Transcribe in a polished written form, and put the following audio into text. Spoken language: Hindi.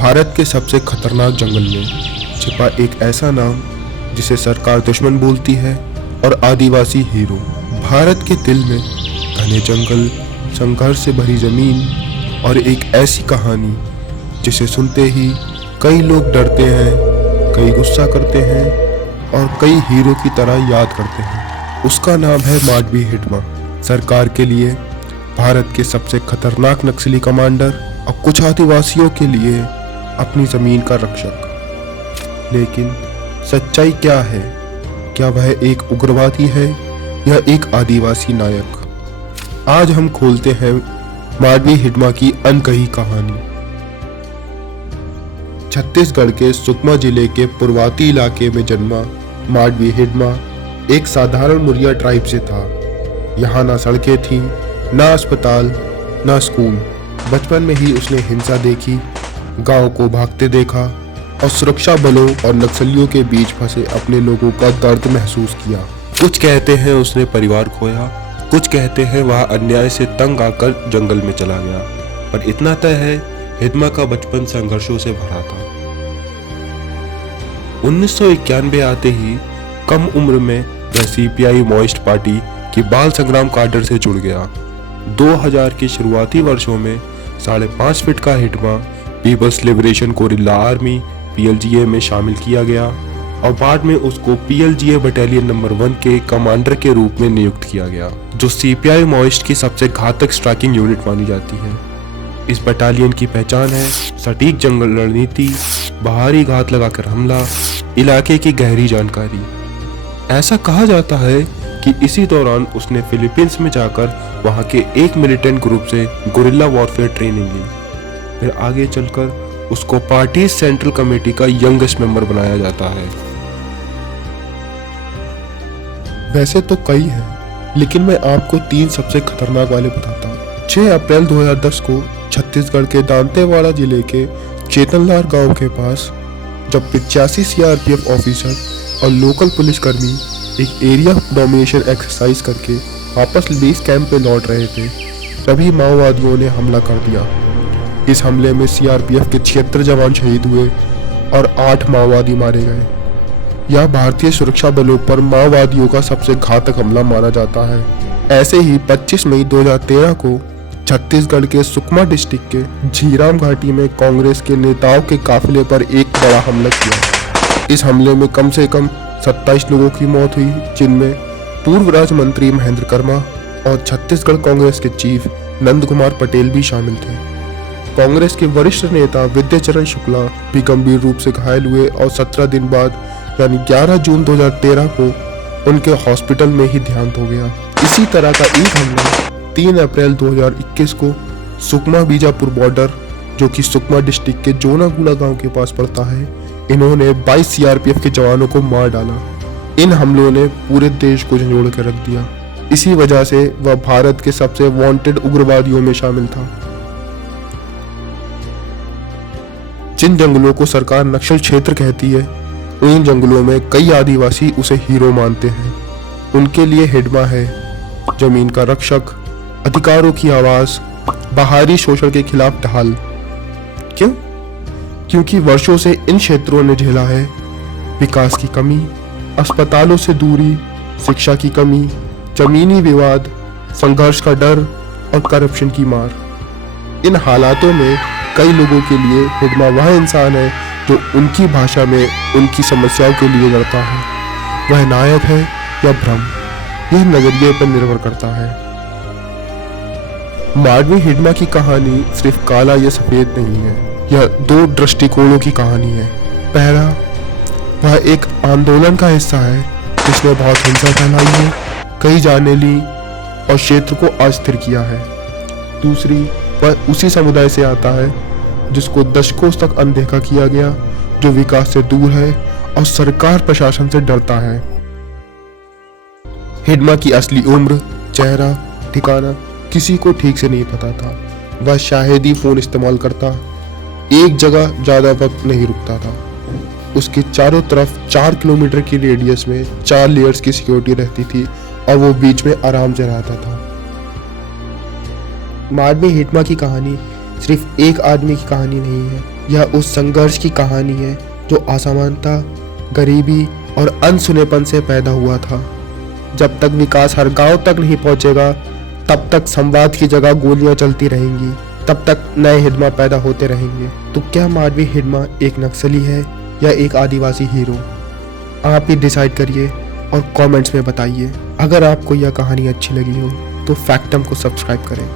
भारत के सबसे खतरनाक जंगल में छिपा एक ऐसा नाम जिसे सरकार दुश्मन बोलती है और आदिवासी हीरो। भारत के दिल में घने जंगल, संघर्ष से भरी जमीन और एक ऐसी कहानी जिसे सुनते ही कई लोग डरते हैं, कई गुस्सा करते हैं और कई हीरो की तरह याद करते हैं। उसका नाम है माडवी हिडमा। सरकार के लिए भारत के सबसे खतरनाक नक्सली कमांडर और कुछ आदिवासियों के लिए अपनी जमीन का रक्षक। लेकिन सच्चाई क्या है? क्या वह एक उग्रवादी है या एक आदिवासी नायक? आज हम खोलते हैं माडवी हिडमा की अनकही कहानी। छत्तीसगढ़ के सुकमा जिले के पुरवाती इलाके में जन्मा माडवी हिडमा एक साधारण मुरिया ट्राइब से था। यहाँ ना सड़कें थीं, ना अस्पताल, ना स्कूल। बचपन में ही उसने हिंसा देखी, गांव को भागते देखा और सुरक्षा बलों और नक्सलियों के बीच फंसे अपने लोगों का दर्द महसूस किया। कुछ कहते हैं उसने परिवार खोया, कुछ कहते हैं वह अन्याय से तंग आकर जंगल में चला गया, पर इतना तय है हिडमा का बचपन संघर्षों से भरा था। 1991 आते ही कम उम्र में वह सीपीआई माओइस्ट पार्टी की बाल संग्राम काडर से जुड़ गया। 2000 के शुरुआती वर्षों में 5.5 फीट का Hidma people's liberation guerrilla army PLGA में शामिल किया गया और बाद में उसको PLGA बटालियन नंबर 1 के कमांडर के रूप में नियुक्त किया गया, जो सीपीआई माओइस्ट की सबसे घातक स्ट्राइकिंग यूनिट मानी जाती है। इस बटालियन की पहचान है सटीक जंगल रणनीति, बाहरी घात लगाकर हमला, इलाके की गहरी जानकारी। ऐसा कहा जाता है कि इसी दौरान उसने फिलीपींस में जाकर वहां के एक मिलिटेंट ग्रुप से गोरिल्ला वॉरफेयर ट्रेनिंग ली। फिर आगे चलकर उसको पार्टी सेंट्रल कमेटी का यंगेस्ट मेंबर बनाया जाता है। वैसे तो कई हैं, लेकिन मैं आपको 3 सबसे खतरनाक वाले बताता हूँ। 6 अप्रैल 2010 को छत्तीसगढ़ के दांतेवाड़ा जिले के चेतनलार गांव के पास जब 85 CRPF ऑफिसर और लोकल पुलिसकर्मी एक एरिया डोमिनेशन एक्सरसाइज करके वापस बेस कैंप पे लौट रहे थे, तभी माओवादियों ने हमला कर दिया। इस हमले में CRPF के 76 जवान शहीद हुए और 8 माओवादी मारे गए। यह भारतीय सुरक्षा बलों पर माओवादियों का सबसे घातक हमला माना जाता है। ऐसे ही 25 मई 2013 को छत्तीसगढ़ के सुकमा डिस्ट्रिक्ट के झीराम घाटी में कांग्रेस के नेताओं के काफिले पर एक बड़ा हमला किया। इस हमले में कम से कम 27 लोगों की मौत हुई, जिनमें पूर्व राज्य मंत्री महेंद्र कर्मा और छत्तीसगढ़ कांग्रेस के चीफ नंद कुमार पटेल भी शामिल थे। कांग्रेस के वरिष्ठ नेता विद्याचरण शुक्ला भी गंभीर रूप से घायल हुए और 17 दिन बाद यानी 11 जून 2013 को उनके हॉस्पिटल में ही देहांत हो गया। इसी तरह का एक हमला 3 अप्रैल 2021 को सुकमा बीजापुर बॉर्डर, जो कि सुकमा डिस्ट्रिक्ट के जोनागुड़ा गांव के पास पड़ता है, इन्होंने 22 CRPF के जवानों को मार डाला। इन हमलों ने पूरे देश को झंझोड़ कर रख दिया। इसी वजह से वह भारत के सबसे वांटेड उग्रवादियों में शामिल था। जिन जंगलों को सरकार नक्सल क्षेत्र कहती है, उन जंगलों में कई आदिवासी उसे हीरो मानते हैं। उनके लिए हिडमा है जमीन का रक्षक, अधिकारों की आवाज, बाहरी शोषण के खिलाफ ढाल। क्यों? क्योंकि वर्षों से इन क्षेत्रों ने झेला है विकास की कमी, अस्पतालों से दूरी, शिक्षा की कमी, जमीनी विवाद, संघर्ष का डर और करप्शन की मार। इन हालातों में कई लोगों के लिए हिडमा वह इंसान है जो उनकी भाषा में उनकी समस्याओं के लिए लड़ता है। वह नायक है या भ्रम, यह नजरिए पर निर्भर करता है। माडवी हिडमा की कहानी सिर्फ काला या सफेद नहीं है, यह 2 दृष्टिकोणों की कहानी है। पहला, वह एक आंदोलन का हिस्सा है जिसने बहुत हिंसा फैलाई है, कई जानें ली और क्षेत्र को अस्थिर किया है। दूसरी, वह उसी समुदाय से आता है जिसको दशकों तक अनदेखा किया गया, जो विकास से दूर है और सरकार प्रशासन से डरता है। हिडमा की असली उम्र, चेहरा, ठिकाना किसी को ठीक से नहीं पता था। वह शायद ही फोन इस्तेमाल करता, एक जगह ज्यादा वक्त नहीं रुकता था। उसके चारों तरफ 4 किलोमीटर की रेडियस में 4 लेयर्स की सिक्योरिटी रहती थी और वो बीच में आराम से रहता था। माडवी हिडमा की कहानी सिर्फ एक आदमी की कहानी नहीं है, यह उस संघर्ष की कहानी है जो असमानता, गरीबी और अनसुनेपन से पैदा हुआ था। जब तक विकास हर गांव तक नहीं पहुंचेगा, तब तक संवाद की जगह गोलियां चलती रहेंगी, तब तक नए हिडमा पैदा होते रहेंगे। तो क्या मारवी हिडमा एक नक्सली है या एक आदिवासी हीरो? आप ही डिसाइड करिए और कमेंट्स में बताइए। अगर आपको यह कहानी अच्छी लगी हो तो फैक्टम को सब्सक्राइब करें।